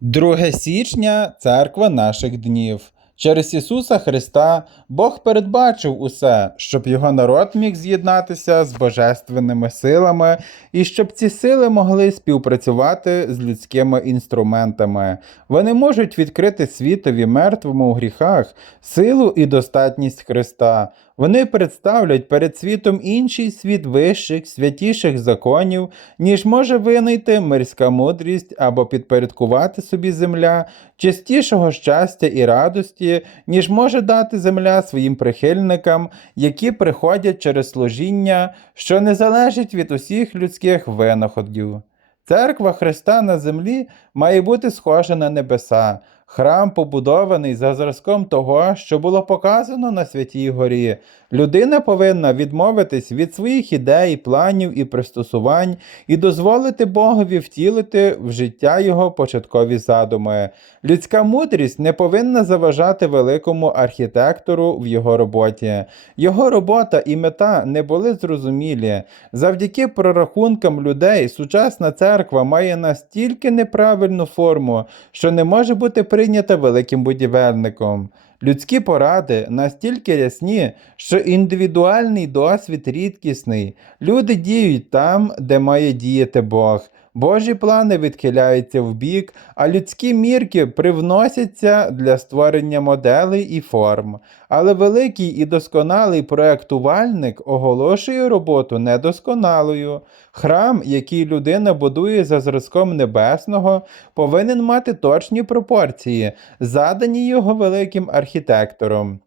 2 січня церква наших днів. Через Ісуса Христа Бог передбачив усе, щоб його народ міг з'єднатися з божественними силами і щоб ці сили могли співпрацювати з людськими інструментами. Вони можуть відкрити світові мертвому у гріхах силу і достатність Христа. Вони представлять перед світом інший світ вищих, святіших законів, ніж може винайти мирська мудрість або підпорядкувати собі земля, чистішого щастя і радості, ніж може дати земля своїм прихильникам, які приходять через служіння, що не залежить від усіх людських винаходів. Церква Христа на землі має бути схожа на небеса. Храм побудований за зразком того, що було показано на Святій Горі. Людина повинна відмовитись від своїх ідей, планів і пристосувань і дозволити Богові втілити в життя його початкові задуми. Людська мудрість не повинна заважати великому архітектору в його роботі. Його робота і мета не були зрозумілі. Завдяки прорахункам людей сучасна церква має настільки неправильну форму, що не може бути прийнята великим будівельником. Людські поради настільки рясні, що індивідуальний досвід рідкісний. Люди діють там, де має діяти Бог. Божі плани відхиляються вбік, а людські мірки привносяться для створення моделей і форм. Але великий і досконалий проектувальник оголошує роботу недосконалою. Храм, який людина будує за зразком небесного, повинен мати точні пропорції, задані його великим архітектором.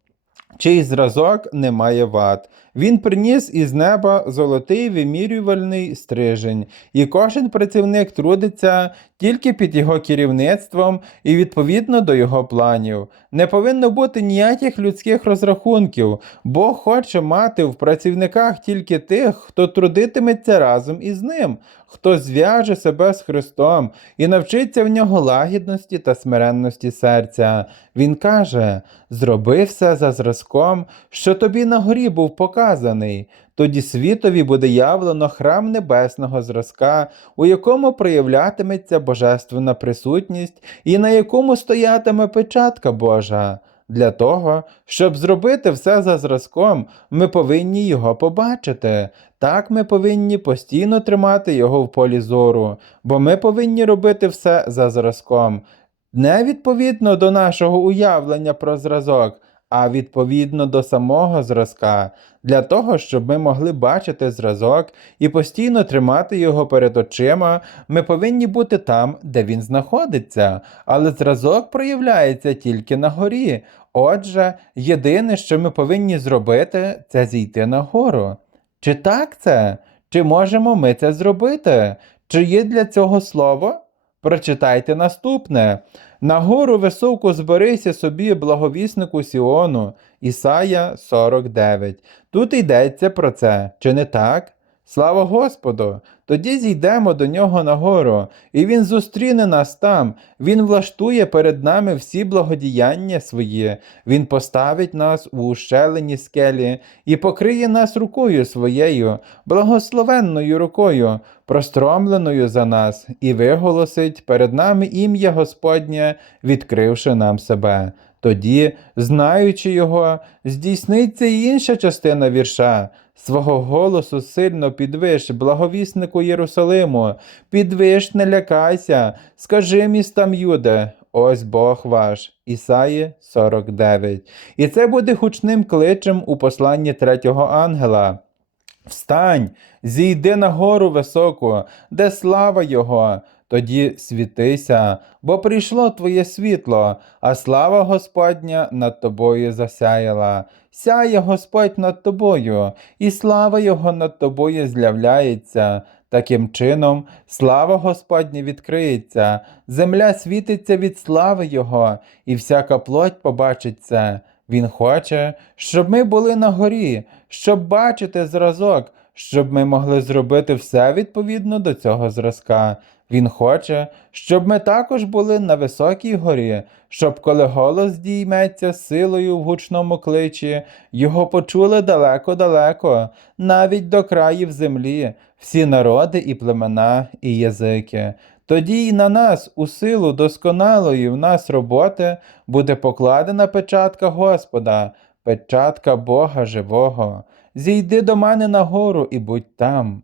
Чий зразок не має вад. Він приніс із неба золотий вимірювальний стрижень, і кожен працівник трудиться тільки під його керівництвом і відповідно до його планів. Не повинно бути ніяких людських розрахунків, Бог хоче мати в працівниках тільки тих, хто трудитиметься разом із ним, хто зв'яже себе з Христом і навчиться в нього лагідності та смиренності серця. Він каже: зроби все за зразком, що тобі на горі був показаний. Тоді світові буде явлено храм небесного зразка, у якому проявлятиметься божественна присутність і на якому стоятиме печатка Божа. Для того, щоб зробити все за зразком, ми повинні його побачити. Так ми повинні постійно тримати його в полі зору, бо ми повинні робити все за зразком. Не відповідно до нашого уявлення про зразок, а відповідно до самого зразка, для того, щоб ми могли бачити зразок і постійно тримати його перед очима, ми повинні бути там, де він знаходиться, але зразок проявляється тільки на горі. Отже, єдине, що ми повинні зробити, це зійти на гору. Чи так це? Чи можемо ми це зробити? Чи є для цього слово? Прочитайте наступне. На гору високо зберися собі благовіснику Сіону, Ісая 49. Тут йдеться про це, чи не так? Слава Господу! Тоді зійдемо до нього на гору, і Він зустріне нас там, Він влаштує перед нами всі благодіяння свої, Він поставить нас у ущелені скелі і покриє нас рукою своєю, благословенною рукою, простромленою за нас, і виголосить перед нами ім'я Господнє, відкривши нам себе. Тоді, знаючи його, здійсниться і інша частина вірша. Свого голосу сильно підвиш, благовіснику Єрусалиму, підвиш, не лякайся, скажи містам Юде, ось Бог ваш. Ісаї 49. І це буде гучним кличем у посланні третього ангела. Встань, зійди на гору високу, де слава Його, тоді світися, бо прийшло твоє світло, а слава Господня над тобою засяяла. Сяє Господь над тобою, і слава Його над тобою з'являється. Таким чином, слава Господня відкриється, земля світиться від слави Його, і всяка плоть побачить це. Він хоче, щоб ми були на горі, щоб бачити зразок, щоб ми могли зробити все відповідно до цього зразка. Він хоче, щоб ми також були на високій горі, щоб коли голос дійметься силою в гучному кличі, його почули далеко-далеко, навіть до країв землі, всі народи і племена і язики. Тоді й на нас, у силу досконалої в нас роботи, буде покладена печатка Господа, печатка Бога живого. Зійди до мене нагору і будь там.